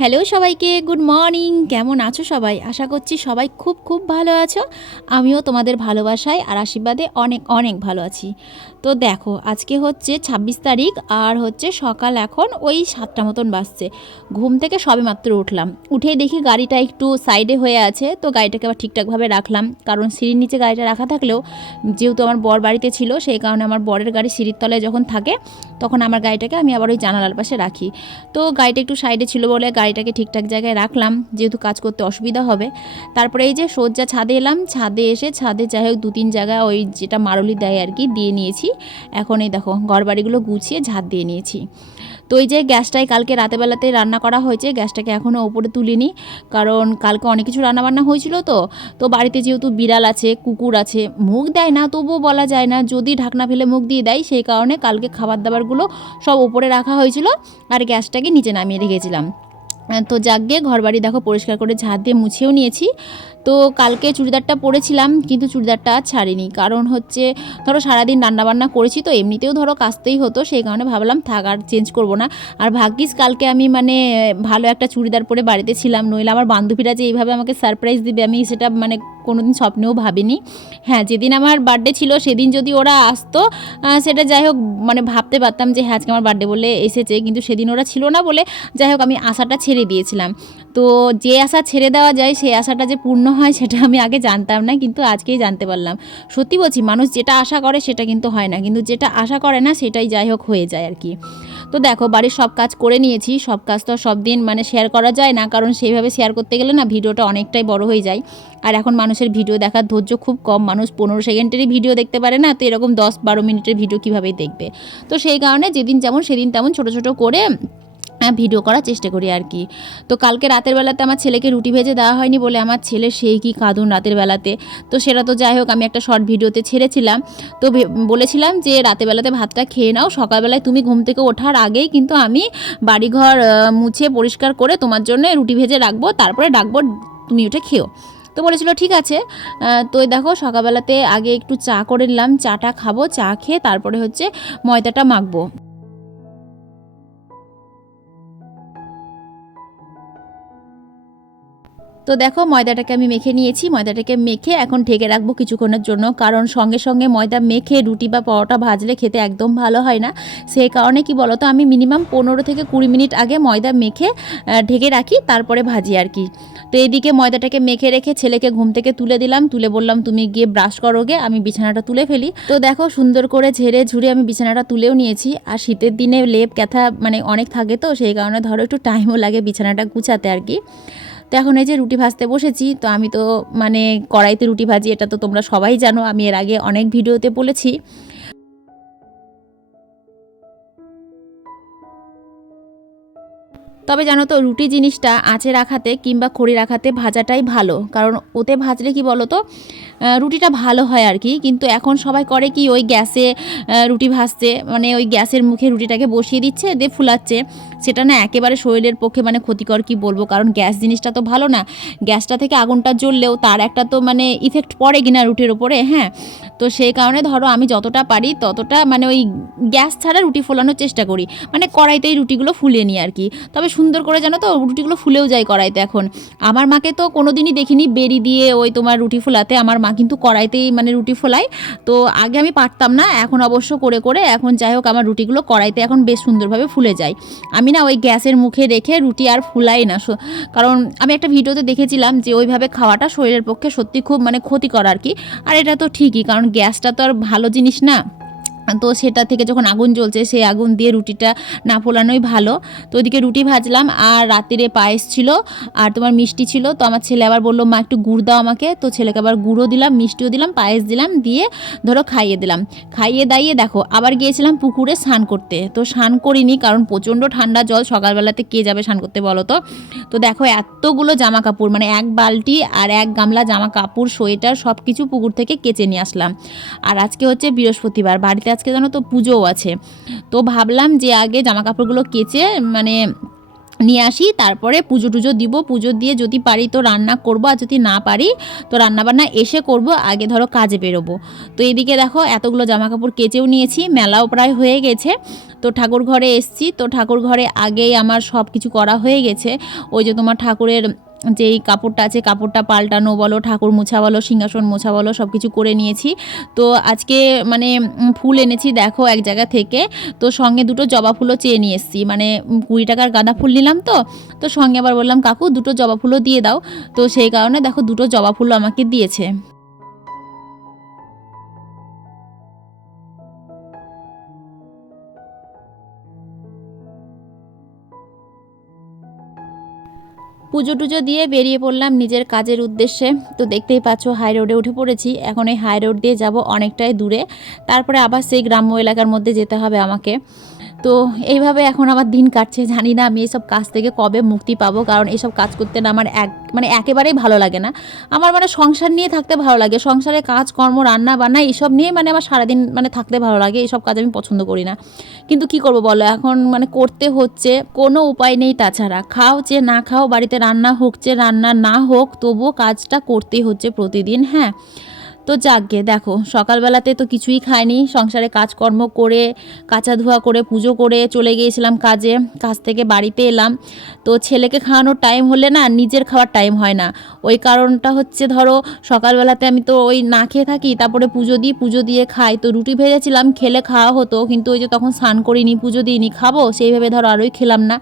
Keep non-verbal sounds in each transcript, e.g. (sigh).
Hello সবাইকে, good morning. কেমন আছো সবাই? আশা করছি সবাই খুব খুব ভালো আছো। আমিও তোমাদের ভালোবাসায় আর আশীর্বাদে অনেক অনেক ভালো আছি। তো দেখো, আজকে হচ্ছে ২৬ তারিখ আর হচ্ছে সকাল এখন ওই সাতটা মতন বাজছে। ঘুম থেকে সবে মাত্র উঠলাম। উঠেই দেখি গাড়িটা একটু সাইডে হয়ে আছে, তো গাড়িটাকে আবার ঠিকঠাকভাবে রাখলাম। কারণ সিঁড়ির নিচে গাড়িটা রাখা থাকলেও যেহেতু আমার বর বাড়িতে ছিল, সেই কারণে আমার বরের গাড়ি সিঁড়ির তলায় যখন থাকে, তখন আমার গাড়িটাকে আমি আবার ওই জানালার পাশে রাখি। তো গাড়িটা একটু সাইডে ছিল বলে গাড়িটাকে ঠিকঠাক জায়গায় রাখলাম, যেহেতু কাজ করতে অসুবিধা হবে। তারপরে এই যে সোজা ছাদে এলাম, ছাদে এসে, ছাদে যাই হোক দু তিন জায়গায় ওই যেটা মারুলি দেয় আর কি, দিয়ে নিয়েছি। এখন এই দেখো ঘর বাড়িগুলো গুছিয়ে ঝাঁত দিয়ে নিয়েছি। তো এই যে গ্যাসটাই কালকে রাতেবেলাতে রান্না করা হয়েছে, গ্যাসটাকে এখনও ওপরে তুলিনি, কারণ কালকে অনেক কিছু রান্নাবান্না হয়েছিল তো। তো বাড়িতে যেহেতু বিড়াল আছে, কুকুর আছে, মুখ দেয় না তবুও বলা যায় না, যদি ঢাকনা ফেলে মুখ দিয়ে দেয়, সেই কারণে কালকে খাবার দাবারগুলো সব ওপরে রাখা হয়েছিল, আর গ্যাসটাকে নিচে নামিয়ে রেখেছিলাম। তো যাকগে ঘর বাড়ি দেখো পরিষ্কার করে ঝাঁট দিয়ে মুছেও নিয়েছি। তো কালকে চুড়িদারটা পরেছিলাম, কিন্তু চুড়িদারটা আর ছাড়িনি। কারণ হচ্ছে, ধরো সারাদিন রান্নাবান্না করেছি তো, এমনিতেও ধরো কাচতেই হতো, সেই কারণে ভাবলাম, থাক আর চেঞ্জ করব না। আর ভাগ্যিস কালকে আমি মানে ভালো একটা চুড়িদার পরে বাড়িতে ছিলাম, নইলে আমার বান্ধবীরা যে এইভাবে আমাকে সারপ্রাইজ দিবে, আমি সেটা মানে কোনোদিন স্বপ্নেও ভাবিনি। হ্যাঁ যেদিন আমার বার্থডে ছিল, সেদিন যদি ওরা আসতো সেটা যাই হোক মানে ভাবতে পারতাম যে হ্যাঁ আজকে আমার বার্থডে বলে এসেছে, কিন্তু সেদিন ওরা ছিল না বলে, যাই হোক, আমি আশাটা ছেড়ে দিয়েছিলাম। তো যে আশা ছেড়ে দেওয়া যায়, সেই আশাটা যে পূর্ণ হয়, সেটা আমি আগে জানতাম না, কিন্তু আজকেই জানতে পারলাম। সত্যি বলছি, মানুষ যেটা আশা করে, সেটা কিন্তু হয় না। কিন্তু যেটা আশা করে না, সেটাই যাই হোক হয়ে যায় আর কি। তো দেখো, বাড়ির সব কাজ করে নিয়েছি। সব কাজ তো সব দিন মানে শেয়ার করা যায় না, কারণ সেইভাবে শেয়ার করতে গেলে না ভিডিওটা অনেকটাই বড় হয়ে যায়। আর এখন মানুষের ভিডিও দেখার ধৈর্য খুব কম। মানুষ পনেরো সেকেন্ডেরই ভিডিও দেখতে পারে না, তো এরকম দশ বারো মিনিটের ভিডিও কীভাবেই দেখবে? তো সেই কারণে যেদিন যেমন, সেদিন তেমন ছোট ছোট করে ভিডিও করার চেষ্টা করি আর কি। তো কালকে রাতের বেলাতে আমার ছেলেকে রুটি ভেজে দেওয়া হয়নি বলে আমার ছেলে সেই কি কাঁদুন রাতের বেলাতে। তো সেটা তো যাই হোক, আমি একটা শর্ট ভিডিওতে ছেড়েছিলাম। তো বলেছিলাম যে রাতের বেলাতে ভাতটা খেয়ে নাও, সকালবেলায় তুমি ঘুম থেকে ওঠার আগেই কিন্তু আমি বাড়িঘর মুছে পরিষ্কার করে তোমার জন্য রুটি ভেজে রাখব, তারপরে ডাকবো, তুমি উঠে খেও। তো বলেছিল, ঠিক আছে। তো দেখো, সকালবেলাতে আগে একটু চা করে নিলাম, চাটা খাব, চা খেয়ে তারপরে হচ্ছে ময়দাটা মাখবো। তো দেখো ময়দাটাকে আমি মেখে নিয়েছি, ময়দাটাকে মেখে এখন ঢেকে রাখব কিছুক্ষণের জন্য। কারণ সঙ্গে সঙ্গে ময়দা মেখে রুটি বা পরোটা ভাজলে খেতে একদম ভালো হয় না। সেই কারণে কি বলতো, আমি মিনিমাম পনেরো থেকে কুড়ি মিনিট আগে ময়দা মেখে ঢেকে রাখি, তারপরে ভাজি আর কি। তো এদিকে ময়দাটাকে মেখে রেখে ছেলেকে ঘুম থেকে তুলে দিলাম, তুলে বললাম, তুমি গিয়ে ব্রাশ করো গে, আমি বিছানাটা তুলে ফেলি। তো দেখো সুন্দর করে ঝেড়ে ঝুড়ে আমি বিছানাটা তুলেও নিয়েছি। আর শীতের দিনে লেপ, ক্যাথা মানে অনেক থাকে তো, সেই কারণে ধরো একটু টাইমও লাগে বিছানাটা গুছাতে আর কি। তো এখন এই যে রুটি ভাজতে বসেছি, তো আমি তো মানে কড়াইতে রুটি ভাজি, এটা তো তোমরা সবাই জানো, আমি এর আগে অনেক ভিডিওতে বলেছি। তবে জানো তো, রুটি জিনিসটা আঁচে রাখাতে কিংবা খড়ি রাখাতে ভাজাটাই ভালো, কারণ ওতে ভাজলে কি বলো তো রুটিটা ভালো হয় আর কি, কিন্তু এখন সবাই করে কি ওই গ্যাসে রুটি ভাজছে মানে ওই গ্যাসের মুখে রুটিটাকে বসিয়ে দিচ্ছে, দিয়ে ফুলাচ্ছে। সেটা না একেবারে শরীরের পক্ষে মানে ক্ষতিকর কি বলব? কারণ গ্যাস জিনিসটা তো ভালো না। গ্যাসটা থেকে আগুনটা জ্বললেও তার একটা তো মানে ইফেক্ট পড়ে কিনা রুটির ওপরে হ্যাঁ? তো সেই কারণে ধরো আমি যতটা পারি ততটা মানে ওই গ্যাস ছাড়া রুটি ফোলানোর চেষ্টা করি। মানে কড়াইতেই রুটিগুলো ফুলিয়ে নিই আর কি। তবে সুন্দর করে জানো তো রুটিগুলো ফুলেও যায় কড়াইতে এখন। আমার মাকে তো কোনো দিনই দেখিনি বেরি দিয়ে ওই তোমার রুটি ফোলাতে। আমার মা কিন্তু কড়াইতেই মানে রুটি ফোলায়। তো আগে আমি পারতাম না। এখন অবশ্য করে করে এখন যাই হোক আমার রুটিগুলো কড়াইতে এখন বেশ সুন্দরভাবে ফুলে যায়। আমি না ওই গ্যাসের মুখে রেখে রুটি আর ফুলাই না। কারণ আমি একটা ভিডিওতে দেখেছিলাম যে ওইভাবে খাওয়াটা শরীরের পক্ষে সত্যি খুব মানে ক্ষতিকর আর কি। আর এটা তো ঠিকই, কারণ গ্যাসটা তো আর ভালো জিনিস না। তো সেটা থেকে যখন আগুন জ্বলছে, সেই আগুন দিয়ে রুটিটা না ফোলানোই ভালো। তো ওইদিকে রুটি ভাজলাম আর রাত্রিরে পায়েস ছিল আর তোমার মিষ্টি ছিল। তো আমার ছেলে আবার বলল, মা, একটু গুড় দাও আমাকে। তো ছেলেকে আবার গুঁড়ো দিলাম, মিষ্টিও দিলাম, পায়েস দিলাম, দিয়ে ধরো খাইয়ে দিলাম। খাইয়ে দাইয়ে দেখো, আবার গিয়েছিলাম পুকুরে স্নান করতে। তো স্নান করিনি কারণ প্রচণ্ড ঠান্ডা জল, সকালবেলাতে কে যাবে স্নান করতে বলো তো? তো দেখো এতগুলো জামা কাপড় মানে এক বালতি আর এক গামলা জামা কাপড় সোয়েটার সব কিছু পুকুর থেকে কেচে নিয়ে আসলাম। আর আজকে হচ্ছে বৃহস্পতিবার, বাড়িতে আজকে জানো তো পুজোও আছে। তো ভাবলাম যে আগে জামা কাপড়গুলো কেচে মানে নিয়ে আসি, তারপরে পুজো টুজো দিব। পুজো দিয়ে যদি পারি তো রান্না করব, আর যদি না পারি তো রান্না বান্না এসে করব, আগে ধরো কাজে বেরোবো। তো এদিকে দেখো এতগুলো জামা কাপড় কেচেও নিয়েছি, মেলাও প্রায় হয়ে গেছে। তো ঠাকুর ঘরে এসছি, তো ঠাকুর ঘরে আগেই আমার সব কিছু করা হয়ে গেছে। ওই যে তোমার ঠাকুরের যেই কাপড়টা আছে, কাপড়টা পাল্টানো বলো, ঠাকুর মোছা বলো, সিংহাসন মোছা বলো সব কিছু করে নিয়েছি। তো আজকে মানে ফুল এনেছি দেখো এক জায়গা থেকে। তো সঙ্গে দুটো জবা ফুলও চেয়ে নিয়ে এসেছি। মানে কুড়ি টাকার গাঁদা ফুল নিলাম তো। তো সঙ্গে আবার বললাম, কাকু, দুটো জবা ফুলও দিয়ে দাও। তো সেই কারণে দেখো দুটো জবা ফুলও আমাকে দিয়েছে। পুজো টুজো দিয়ে বেরিয়ে পড়লাম নিজের কাজের উদ্দেশ্যে। তো দেখতেই পাচ্ছ, হাই রোডে উঠে পড়েছি। এখন এই হাই রোড দিয়ে যাব অনেকটাই দূরে। তারপরে আবার সেই গ্রাম্য এলাকার মধ্যে যেতে হবে আমাকে। তো এইভাবে এখন আমার দিন কাটছে। জানি না আমি এইসব কাজ থেকে কবে মুক্তি পাবো, কারণ এইসব কাজ করতে না আমার এক মানে একেবারেই ভালো লাগে না। আমার মানে সংসার নিয়ে থাকতে ভালো লাগে, সংসারে কাজ, কর্ম, রান্না বান্না এইসব নিয়ে মানে আমার সারাদিন মানে থাকতে ভালো লাগে এইসব কাজ আমি পছন্দ করি না। কিন্তু কি করব বলো, এখন মানে করতে হচ্ছে, কোনো উপায় নেই তাছাড়া। খাও যে না খাও, বাড়িতে রান্না হোক যে রান্না না হোক, তবুও কাজটা করতেই হচ্ছে প্রতিদিন হ্যাঁ। তো যাকগে, দেখো, সকালবেলাতে তো কিছুই খাইনি, সংসারে কাজকর্ম করে কাঁচা ধোয়া করে, পুজো করে চলে গিয়েছিলাম কাজে, কাজ থেকে বাড়িতে এলাম। তো ছেলেকে খাওয়ানোর টাইম হলে না, নিজের খাওয়ার টাইম হয় না। ওই কারণটা হচ্ছে, ধরো, সকালবেলাতে আমি তো ওই না খেয়ে থাকি, তারপরে পুজো দিই, পুজো দিয়ে খাই। তো রুটি ভেজেছিলাম, খেলে খাওয়া হতো, কিন্তু ওই যে তখন স্নান করিনি, পুজো দিইনি, খাব সেইভাবে ধরো আরোই খেলাম না।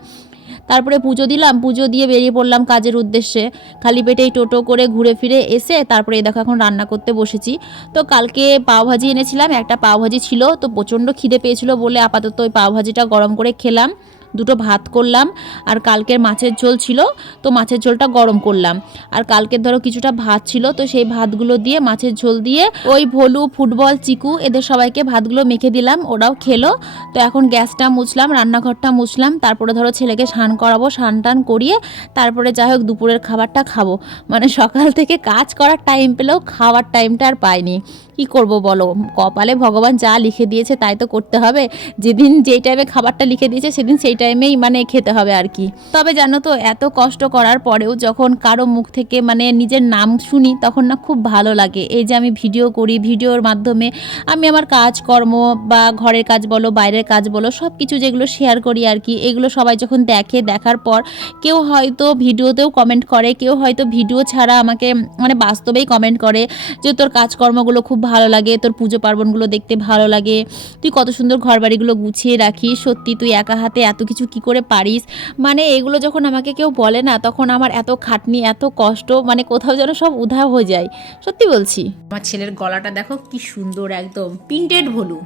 তারপরে পুজো দিলাম, পুজো দিয়ে বেরিয়ে পড়লাম কাজের উদ্দেশ্যে। খালি পেটেই টোটো করে ঘুরে ফিরে এসে তারপরে দেখো এখন রান্না করতে বসেছি। তো কালকে পাওভাজি এনেছিলাম, একটা পাওভাজি ছিল, তো প্রচণ্ড খিদে পেয়েছিল বলে আপাতত ওই পাওভাজিটা গরম করে খেলাম। দুটো ভাত করলাম, আর কালকের মাছের ঝোল ছিল, তো মাছের ঝোলটা গরম করলাম। আর কালকের ধরো কিছুটা ভাত ছিল, তো সেই ভাতগুলো দিয়ে, মাছের ঝোল দিয়ে, ওই ভলু, ফুটবল, চিকু, এদের সবাইকে ভাতগুলো মেখে দিলাম, ওরাও খেলো। তো এখন গ্যাসটা মুছলাম, রান্নাঘরটা মুছলাম, তারপরে ধরো ছেলেকে স্নান করাবো, স্নান টান করিয়ে, তারপরে যাই হোক দুপুরের খাবারটা খাব। মানে সকাল থেকে কাজ করার টাইম পেলেও খাওয়ার টাইমটা আর পাইনি। কি করব বলো? কপালে ভগবান যা লিখে দিয়েছে তাই তো করতে হবে। যেদিন যেই টাইমে খাবারটা লিখে দিয়েছে, সেদিন সেই টাইমেই মানে খেতে হবে আর কি। তবে জানো তো, এত কষ্ট করার পরেও যখন কারও মুখ থেকে মানে নিজের নাম শুনি, তখন না খুব ভালো লাগে। এই যে আমি ভিডিও করি ভিডিওর মাধ্যমে আমি আমার কাজকর্ম বা ঘরের কাজ বলো, বাইরের কাজ বলো সব কিছু যেগুলো শেয়ার করি আর কি, এগুলো সবাই যখন দেখে, দেখার পর কেউ হয়তো ভিডিওতেও কমেন্ট করে, কেউ হয়তো ভিডিও ছাড়া আমাকে মানে বাস্তবেই কমেন্ট করে যে তোর কাজকর্মগুলো খুব ভালো লাগে, তোর পুজো পার্বণগুলো দেখতে ভালো লাগে, তুই কত সুন্দর ঘর বাড়িগুলো গুছিয়ে রাখিস, সত্যি তুই একা হাতে এত কিছু কি করে পারিস? মানে এগুলো যখন আমাকে কেউ বলে না, তখন আমার এত খাটনি, এত কষ্ট মানে কোথাও যেন সব উধাও হয়ে যায়। সত্যি বলছি। আমার ছেলের গলাটা দেখো কি সুন্দর একদম। Printed voile.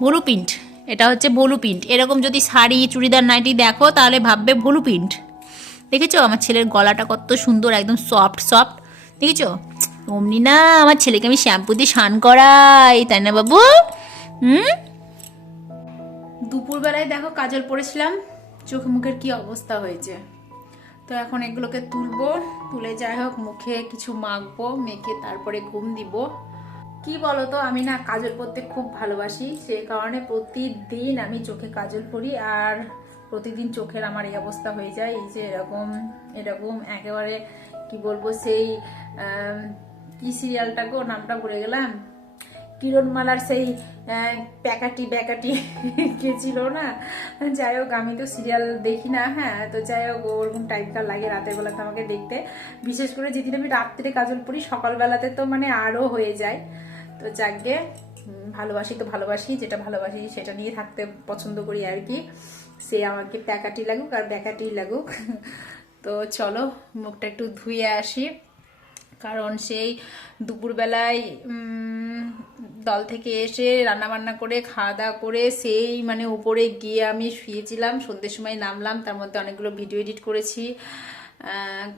Voile print. এটা হচ্ছে ভলু প্রিন্ট। এরকম যদি শাড়ি, চুড়িদার, নাইটি দেখো, তাহলে ভাববে ভলু প্রিন্ট। দেখেছ? আমার ছেলের গলাটা কত সুন্দর, একদম সফট সফট। দেখেছ? অমনি না, আমার ছেলেকে আমি শ্যাম্পু দিয়ে স্নান করাই, তাই না বাবু? হুম? দুপুরবেলায় দেখো কাজল পড়েছিলাম, চোখে মুখের কি অবস্থা হয়েছে। তো এখন এগুলোকে তুলবো, তুলে যাই হোক, মুখে কিছু মাখবো, মেখে তারপরে ঘুম দিব। কি বলতো, আমি না কাজল পরতে খুব ভালোবাসি, সে কারণে প্রতিদিন আমি চোখে কাজল পরি আর প্রতিদিন চোখের আমার এই অবস্থা হয়ে যায়, এই যে এরকম এরকম একেবারে, কি বলব, সেই কি সিরিয়ালটা গো নামটা ভুলে গেলাম? কিরণমালার সেই প্যাকাটি ব্যাকাটি (laughs) কে ছিল না? যাই হোক, আমি তো সিরিয়াল দেখি না হ্যাঁ তো যাই হোক ওরকম টাইপকার লাগে রাতের বেলাতে আমাকে দেখতে। বিশেষ করে যেদিন আমি রাত্রে কাজল পড়ি, সকালবেলাতে তো মানে আরও হয়ে যায়। তো যাকগে ভালোবাসি তো ভালোবাসি, যেটা ভালোবাসি সেটা নিয়ে থাকতে পছন্দ করি আর কি। সে আমাকে প্যাকাটি লাগুক আর ব্যাকাটি লাগুক। (laughs) তো চলো, মুখটা একটু ধুয়ে আসি। কারণ সেই দুপুরবেলায় দল থেকে এসে রান্না বান্না করে খাওয়া দাওয়া করে সেই মানে উপরে গিয়ে আমি শুয়েছিলাম, সন্ধ্যের সময় নামলাম, তার মধ্যে অনেকগুলো ভিডিও এডিট করেছি।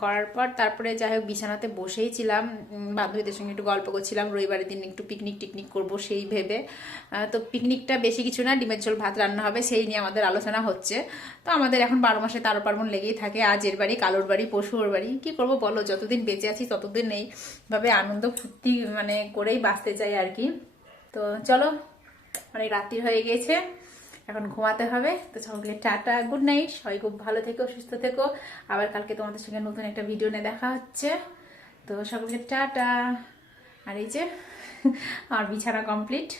করার পর তারপরে যাই হোক বিছানাতে বসেই ছিলাম। বান্ধবীদের সঙ্গে একটু গল্প করছিলাম, রবিবারের দিন একটু পিকনিক টিকনিক করব সেই ভেবে। তো পিকনিকটা বেশি কিছু না, ডিমের ঝোল, ভাত রান্না হবে সেই নিয়ে আমাদের আলোচনা হচ্ছে। তো আমাদের এখন বারো মাসে তারো পার্বণ লেগেই থাকে, আজ এর বাড়ি কালোর বাড়ি পশুর বাড়ি। কি করব বলো, যতদিন বেঁচে আছি ততদিন এইভাবে আনন্দ ফুর্তি মানে করেই বাঁচতে চাই আর কি। তো চলো অনেক রাত্রি হয়ে গিয়েছে এখন ঘুমাতে হবে। তো সকলকে টাটা গুড নাইট সবাই খুব ভালো থেকো, সুস্থ থেকো। আবার কালকে তোমাদের সঙ্গে নতুন একটা ভিডিও নিয়ে দেখা হচ্ছে। তো সকলকে টাটা। আর এই যে (laughs) আমার বিছানা কমপ্লিট